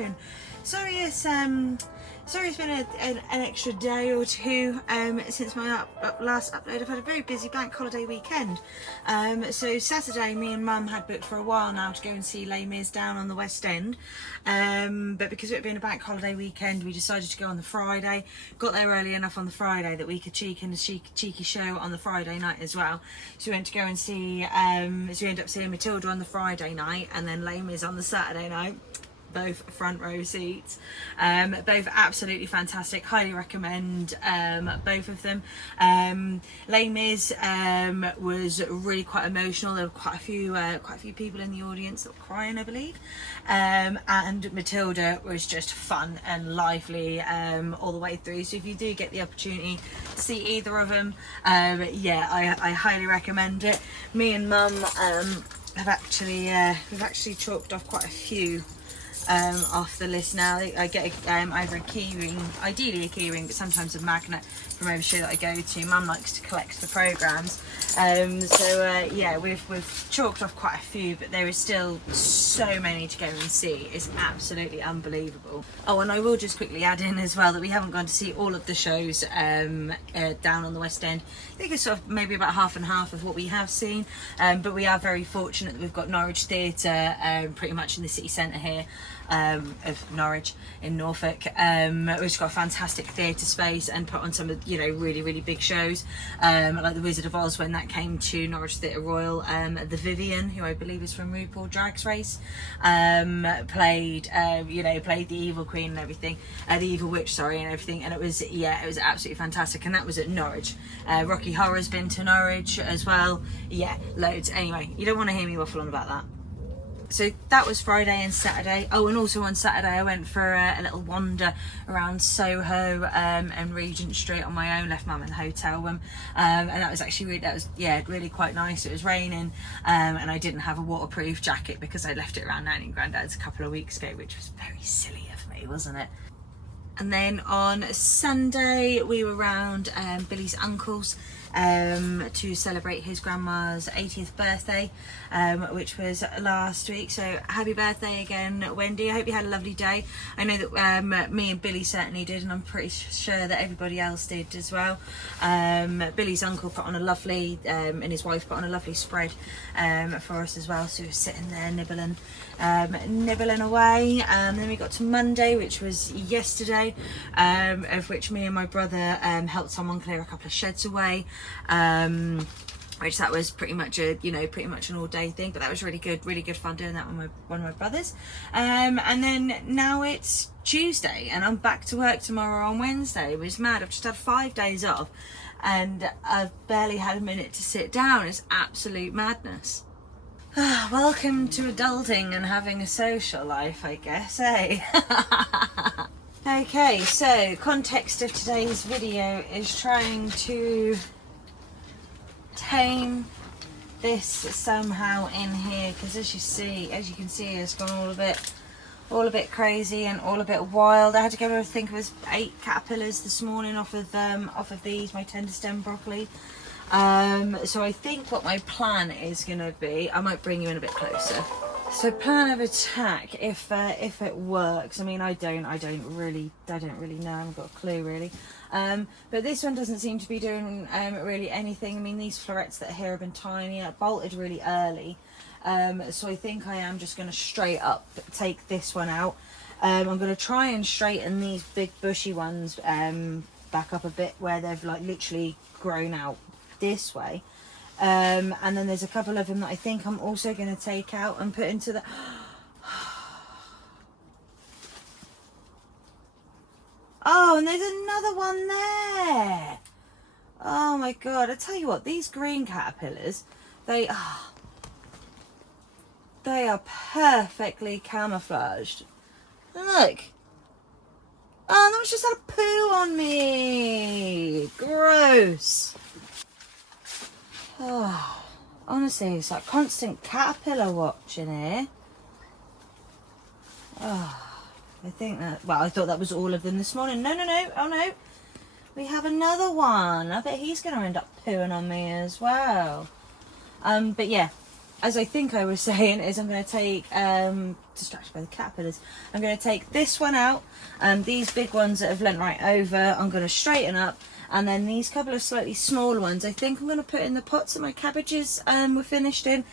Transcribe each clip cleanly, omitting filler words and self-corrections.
phone. Sorry it's been an extra day or two since my last upload. I've had a very busy bank holiday weekend. So Saturday, me and Mum had booked for a while now to go and see Les Mis down on the West End. But because it had been a bank holiday weekend, we decided to go on the Friday. Got there early enough on the Friday that we could cheek in a cheeky show on the Friday night as well. So we went to go and see, so we ended up seeing Matilda on the Friday night and then Les Mis on the Saturday night. Both front row seats, both absolutely fantastic. Highly recommend both of them. Les Mis was really quite emotional. There were quite a few people in the audience that were crying, I believe. And Matilda was just fun and lively all the way through. So if you do get the opportunity to see either of them, yeah, I highly recommend it. Me and Mum we've actually chalked off quite a few off the list now. I get either a keyring, ideally a keyring, but sometimes a magnet from every show that I go to. Mum likes to collect the programmes, so yeah, we've chalked off quite a few, but there is still so many to go and see. It's absolutely unbelievable. Oh, and I will just quickly add in as well that we haven't gone to see all of the shows down on the West End. I think it's sort of maybe about half and half of what we have seen, but we are very fortunate that we've got Norwich Theatre pretty much in the city centre here of Norwich in Norfolk, which got a fantastic theatre space and put on some of, you know, really big shows, like the Wizard of Oz when that came to Norwich Theatre Royal. The Vivian, who I believe is from RuPaul Drag Race, played the evil queen and everything, the evil witch, sorry, and everything, and it was absolutely fantastic, and that was at Norwich. Rocky Horror's been to Norwich as well. Yeah, loads. Anyway, you don't want to hear me waffle on about that. So that was Friday and Saturday. Oh, and also on Saturday I went for a little wander around Soho and Regent Street on my own. Left Mum in the hotel room, and that was actually really quite nice. It was raining, and I didn't have a waterproof jacket because I left it around Nanny and Grandad's a couple of weeks ago, which was very silly of me, wasn't it? And then on Sunday we were round Billy's uncle's to celebrate his grandma's 80th birthday, which was last week. So happy birthday again, Wendy. I hope you had a lovely day. I know that me and Billy certainly did, and I'm pretty sure that everybody else did as well. Billy's uncle put on a lovely, and his wife put on a lovely spread for us as well. So we were sitting there nibbling away. Then we got to Monday, which was yesterday, of which me and my brother helped someone clear a couple of sheds away. Which that was pretty much an all-day thing, but that was really good fun doing that with one of my brothers. And then now it's Tuesday and I'm back to work tomorrow on Wednesday. It was mad. I've just had 5 days off and I've barely had a minute to sit down. It's absolute madness. Welcome to adulting and having a social life, I guess, eh? Okay, so context of today's video is trying to tame this somehow in here, because as you can see it's gone all a bit crazy and all a bit wild. I had to go, I think it was 8 caterpillars this morning off of these, my tender stem broccoli. So I think what my plan is gonna be, I might bring you in a bit closer. So plan of attack, if it works. I mean, I don't really know. I haven't got a clue really. But this one doesn't seem to be doing really anything. I mean, these florets that are here have been tiny. I bolted really early, so I think I am just going to straight up take this one out. I'm going to try and straighten these big bushy ones back up a bit where they've like literally grown out this way. And then there's a couple of them that I think I'm also going to take out and put into the... Oh, and there's another one there. Oh my god, I tell you what, these green caterpillars, they are perfectly camouflaged. Look. Oh, that was just had a poo on me. Gross. Oh, honestly, it's like constant caterpillar watching here. Oh, I think that, well, I thought that was all of them this morning. No, oh no. We have another one. I bet he's going to end up pooing on me as well. But yeah, as I think I was saying, is I'm going to take, distracted by the caterpillars, I'm going to take this one out, these big ones that have leant right over, I'm going to straighten up, and then these couple of slightly smaller ones, I think I'm going to put in the pots that my cabbages were finished in,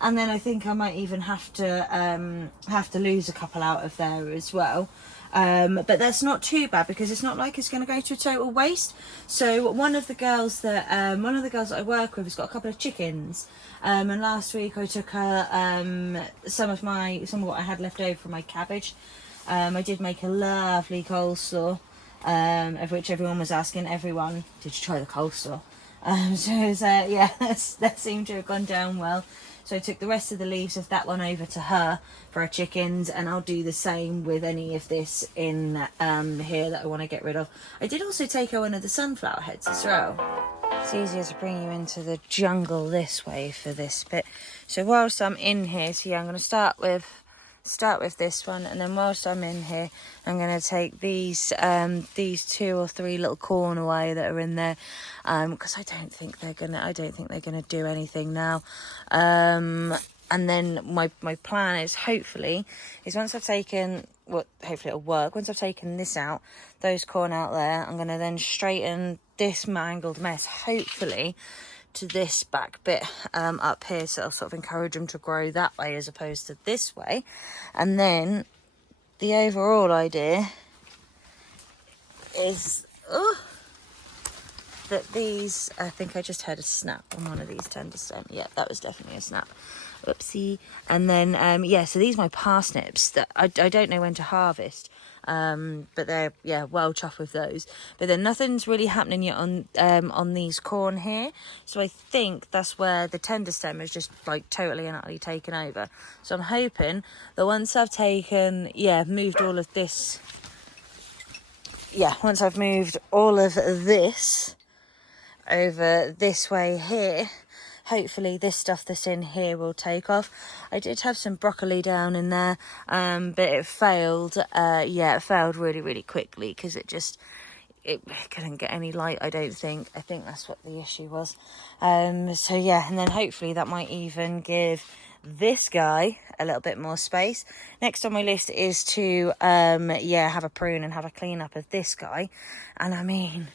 and then I think I might even have to lose a couple out of there as well. But that's not too bad because it's not like it's going to go to a total waste. So one of the girls that I work with has got a couple of chickens, and last week I took her some of what I had left over from my cabbage. I did make a lovely coleslaw, of which everyone was asking. Everyone, did you try the coleslaw? So it was, yeah, that seemed to have gone down well. So I took the rest of the leaves of that one over to her for her chickens, and I'll do the same with any of this in here that I want to get rid of. I did also take her one of the sunflower heads as well. It's easier to bring you into the jungle this way for this bit. So whilst I'm in here, so yeah, I'm going to start with this one, and then whilst I'm in here, I'm going to take these 2 or 3 little corn away that are in there, because I don't think they're gonna do anything now. And then my plan is hopefully once I've taken, hopefully it'll work, once I've taken this out, those corn out there, I'm going to then straighten this mangled mess hopefully to this back bit up here, so I'll sort of encourage them to grow that way as opposed to this way. And then the overall idea is that these, I think I just heard a snap on one of these tender stem. Yeah, that was definitely a snap. Oopsie. And then yeah, so these are my parsnips that I don't know when to harvest, but they're, yeah, well chuffed with those. But then nothing's really happening yet on these corn here, so I think that's where the tender stem is just like totally and utterly taken over. So I'm hoping that once I've taken, moved all of this, once I've moved all of this over this way here, hopefully this stuff that's in here will take off. I did have some broccoli down in there, but it failed. It failed really, really quickly because it couldn't get any light, I don't think. I think that's what the issue was. So yeah, and then hopefully that might even give this guy a little bit more space. Next on my list is to have a prune and have a clean up of this guy. And I mean,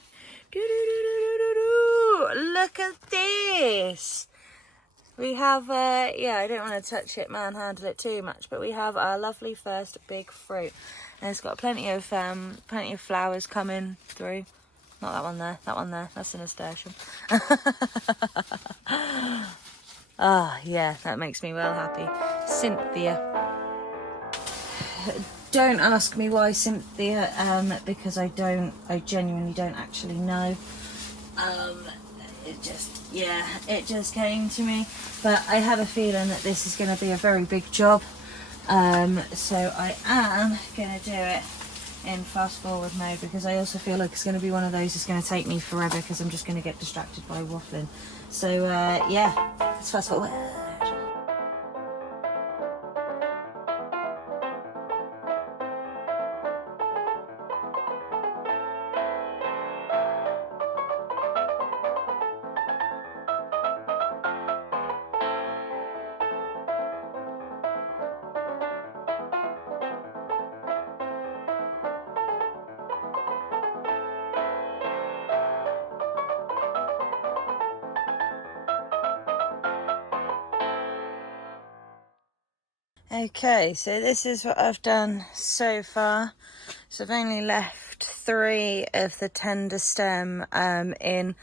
look at this. We have I don't want to touch it, manhandle it too much, but we have our lovely first big fruit, and it's got plenty of flowers coming through. Not that one there, that's an nasturtium. Yeah, that makes me well happy. Cynthia. Don't ask me why Cynthia, because I genuinely don't actually know. It just came to me, but I have a feeling that this is going to be a very big job, so I am going to do it in fast forward mode, because I also feel like it's going to be one of those that's going to take me forever because I'm just going to get distracted by waffling. So let's fast forward. Okay, so this is what I've done so far. So I've only left 3 of the tender stem in,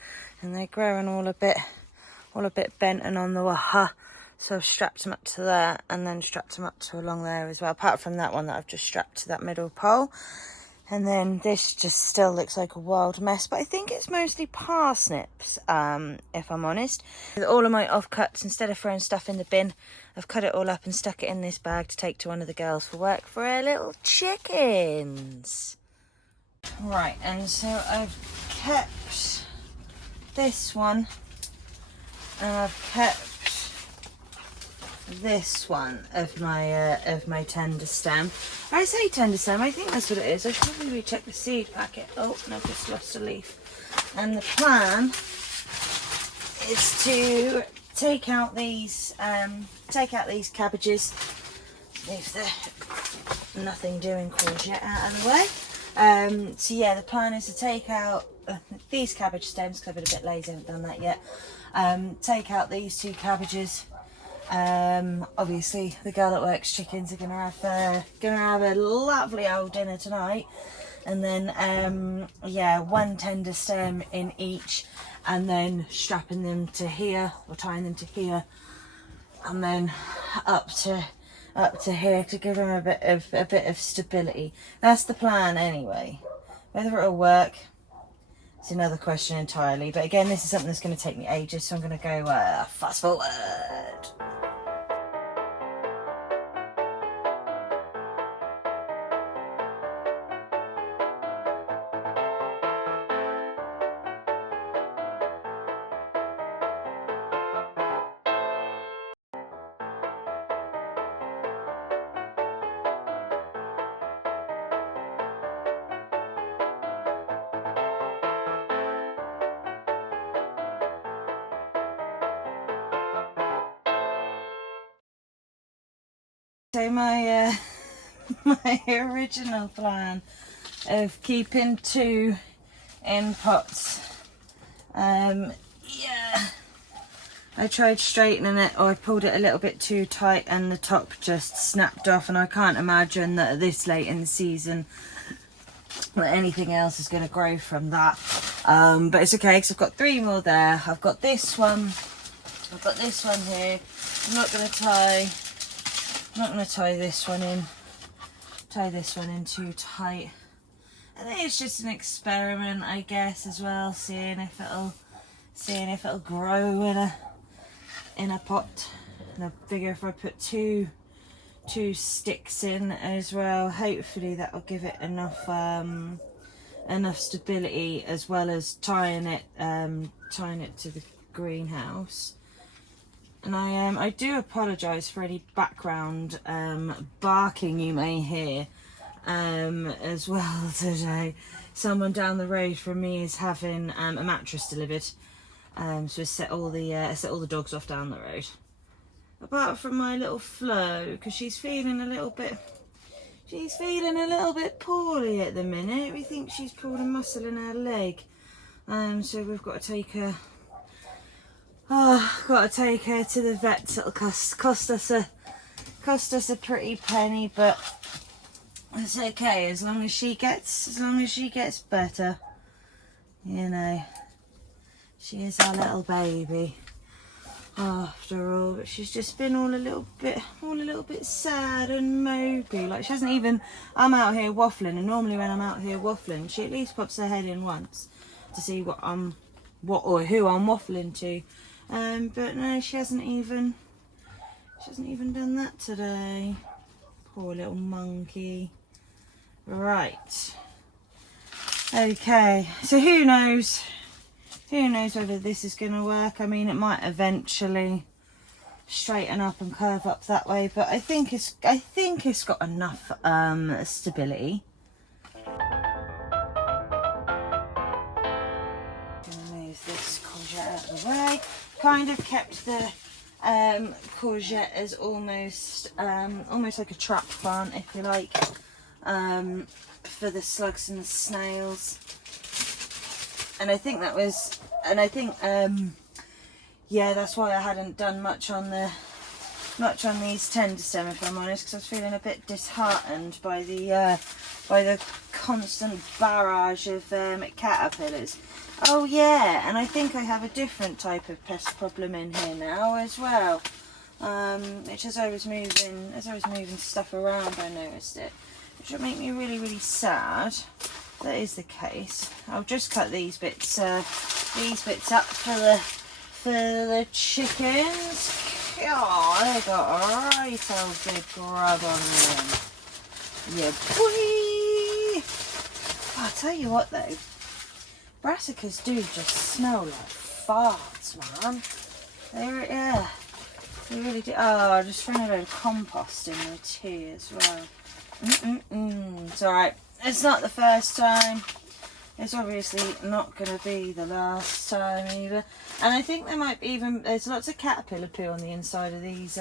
and they're growing all a bit bent and on the waha. So I've strapped them up to there, and then strapped them up to along there as well, apart from that one that I've just strapped to that middle pole. And then this just still looks like a wild mess, but I think it's mostly parsnips, if I'm honest. With all of my offcuts, instead of throwing stuff in the bin, I've cut it all up and stuck it in this bag to take to one of the girls for work for her little chickens. Right, and so I've kept this one, and I've kept this one of my tender stem. I say tender stem, I think that's what it is. I should probably recheck the seed packet. Oh, and I've just lost a leaf. And the plan is to take out these cabbages. Leave the nothing doing courgette out of the way. So yeah, the plan is to take out these cabbage stems, because I've been a bit lazy, I haven't done that yet. Take out these 2 cabbages. Obviously the girl that works chickens are gonna have a lovely old dinner tonight, and then yeah, 1 tender stem in each, and then strapping them to here, or tying them to here, and then up to here to give them a bit of stability. That's the plan anyway. Whether it'll work, it's another question entirely. But again, this is something that's going to take me ages, so I'm going to go fast forward. So my my original plan of keeping 2 in pots, yeah, I tried straightening it, or I pulled it a little bit too tight and the top just snapped off, and I can't imagine that at this late in the season that anything else is going to grow from that. But it's okay, because I've got 3 more there. I've got this one here. I'm not going to tie this one in. Tie this one in too tight. I think it's just an experiment, I guess, as well, seeing if it'll grow in a pot. And I figure if I put two sticks in as well, hopefully that will give it enough stability, as well as tying it to the greenhouse. And I do apologise for any background barking you may hear as well today. Someone down the road from me is having a mattress delivered, so I set all the dogs off down the road. Apart from my little Flo, because she's feeling a little bit poorly at the minute. We think she's pulled a muscle in her leg, so we've got to take her. Got to take her to the vet. It'll cost us a pretty penny, but it's okay as long as she gets better. You know, she is our little baby after all. But she's just been all a little bit sad and mopey. Like, she hasn't even. I'm out here waffling, and normally when I'm out here waffling, she at least pops her head in once to see who I'm waffling to. But no, she hasn't even done that today. Poor little monkey. Right. Okay. So who knows whether this is going to work. I mean, it might eventually straighten up and curve up that way, but I think it's got enough stability. Gonna move this courgette out of the way. Kind of kept the courgette as almost like a trap plant, if you like, for the slugs and the snails. And I think yeah, that's why I hadn't done much on these tender stem, if I'm honest, because I was feeling a bit disheartened by the constant barrage of caterpillars. Oh yeah, and I think I have a different type of pest problem in here now as well. Which as I was moving stuff around, I noticed it, which would make me really, really sad. That is the case. I'll just cut these bits up for the chickens. Oh, they got a right old big grub on them. Yeah, boy. I'll tell you what though. Brassicas do just smell like farts, man. They really do. Oh, I just threw a load of compost in there too as well. It's alright. It's not the first time it's obviously not going to be the last time either. And I think there might be even, there's lots of caterpillar poo on the inside of these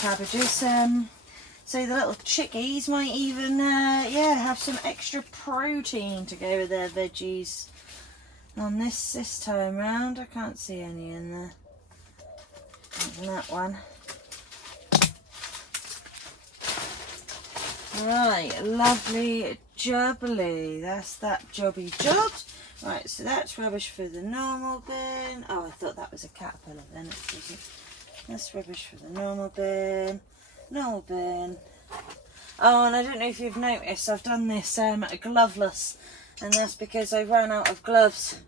cabbages. So the little chickies might even, yeah, have some extra protein to go with their veggies. On this time round, I can't see any in there. In that one. Right, lovely jubbly. That's that jobby jobbed. Right, so that's rubbish for the normal bin. Oh, I thought that was a caterpillar then. That's rubbish for the normal bin. Normal bin. Oh, and I don't know if you've noticed, I've done this gloveless, and that's because I ran out of gloves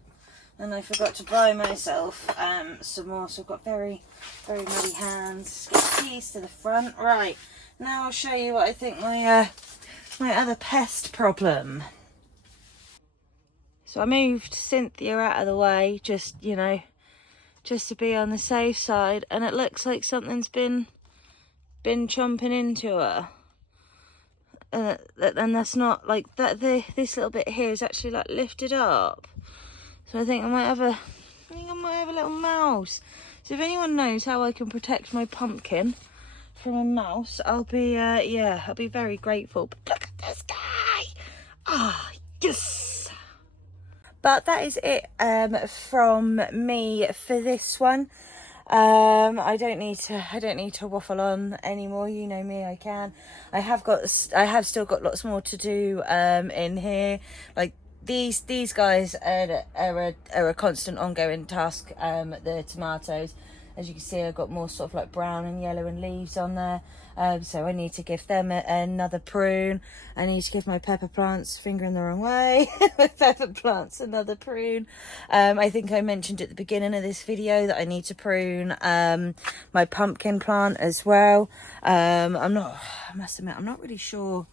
and I forgot to buy myself some more, so I've got very, very muddy hands. Get the keys to the front. Right, now I'll show you what I think my my other pest problem. So I moved Cynthia out of the way, just, you know, just to be on the safe side, and it looks like something's been chomping into her. And that's not like that. This little bit here is actually like lifted up, so I think I might have a little mouse. So if anyone knows how I can protect my pumpkin from a mouse, I'll be yeah, I'll be very grateful. But look at this guy! Ah, yes. But that is it from me for this one. I don't need to waffle on anymore. You know me, I can. I have still got lots more to do in here. Like these guys are a constant ongoing task. The tomatoes, as you can see, I've got more sort of like brown and yellow and leaves on there. So I need to give them another prune. I need to give my pepper plants, finger in the wrong way, my pepper plants another prune. I think I mentioned at the beginning of this video that I need to prune my pumpkin plant as well. I must admit, I'm not really sure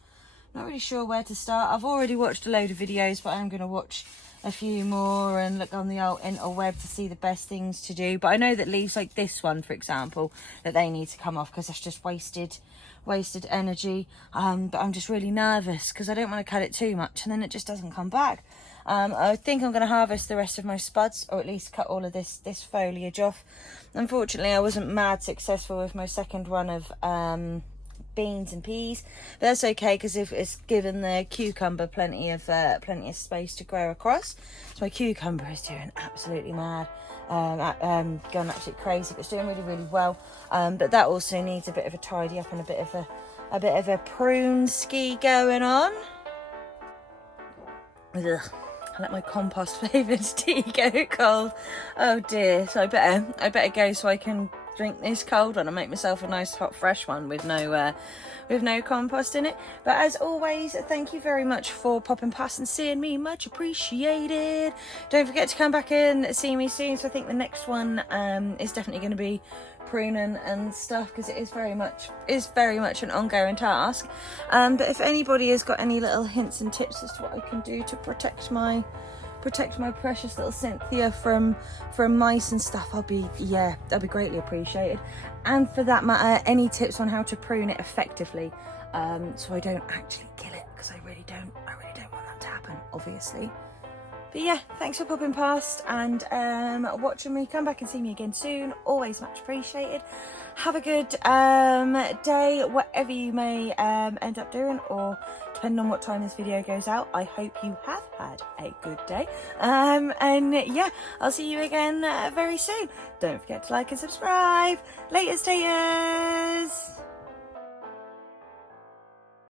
where to start. I've already watched a load of videos, but I'm going to watch a few more and look on the old interweb to see the best things to do. But I know that leaves like this one, for example, that they need to come off because that's just wasted energy. But I'm just really nervous because I don't want to cut it too much and then it just doesn't come back. I think I'm going to harvest the rest of my spuds, or at least cut all of this foliage off. Unfortunately, I wasn't mad successful with my second run of beans and peas, but that's okay because if it's given the cucumber plenty of space to grow across. So my cucumber is doing absolutely mad, going absolutely crazy, but it's doing really, really well. But that also needs a bit of a tidy up and a bit of a prune ski going on. Ugh. I let my compost flavoured tea go cold. Oh dear. So I better go so I can drink this cold one and make myself a nice hot fresh one with no compost in it. But as always, thank you very much for popping past and seeing me. Much appreciated. Don't forget to come back and see me soon. So I think the next one is definitely going to be pruning and stuff, because it is very much an ongoing task. But if anybody has got any little hints and tips as to what I can do to protect my precious little Cynthia from mice and stuff, that'd be greatly appreciated. And for that matter, any tips on how to prune it effectively, so I don't actually kill it, because I really don't want that to happen, obviously. But yeah, thanks for popping past and watching me. Come back and see me again soon. Always much appreciated. Have a good day, whatever you may end up doing, or depending on what time this video goes out. I hope you have had a good day. And yeah, I'll see you again very soon. Don't forget to like and subscribe. Later, staters.